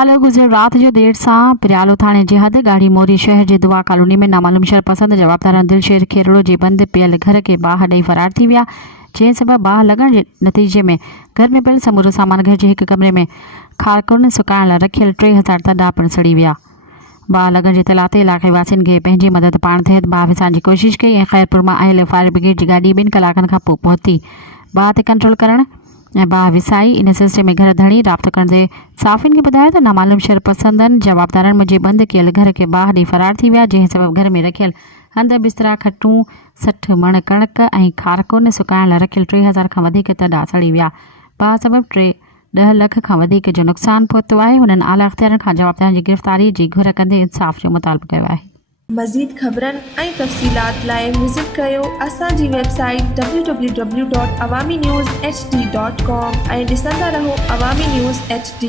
पिरालो गुज़िरियल रात जो देर सां पिरालो थाणे जे हद गाड़ी मोरी शहर जे दुआ कॉलोनी में नामालूम शरपसंद जवाबदार दिलशेर खेरड़ो जे बंद पियल घर के बाहि ॾेई फरार थी विया, जंहिं सबबि बाहि लॻण जे नतीजे में घर में पियल समूरो सामान घर जे हिक कमरे में ख़ारकुन सुकाइण लाइ रखियल 3000 तॾा पिणु सड़ी विया। बाहि लॻण जे इतला ते इलाइक़े वासियुनि खे पंहिंजी मदद पाइण तहत बाहि विसाइण जी कोशिश कई ऐं ख़ैरपुर मां आयल फायर ब्रिगेड जी गाॾी 2 कलाकनि खां पोइ पहुती बाहि ते कंट्रोल करण ऐं बाहि विसाई। इन सिलसिले में घर धणी राब्तो कंदे साफ़िन खे ॿुधायो त नामालूम शरपसंदनि जवाबदारनि मुंहिंजे बंदि कयल घर खे बाहि ॾेई फरार थी विया, जंहिं सबबि घर में रखियल हंध बिस्तरा खटूं 60 मण कणक ऐं ख़ारकुन सुकाइण लाइ रखियल 3000 खां वधीक तॾा सड़ी विया। बाहि सबबि 10 लख खां वधीक जो नुक़सानु पहुतो आहे। हुननि आला इख़्तियारनि खां जवाबदारनि जी गिरफ़्तारी जी घुर कंदे इंसाफ़ जो मुतालबो कयो आहे। मज़ीद ख़बरनि ऐं तफ़सीलात लाइ विज़िट कयो असांजी वेबसाइट www.awamiNewsHD.com ऐं ॾिसंदा रहो अवामी न्यूज़ HD।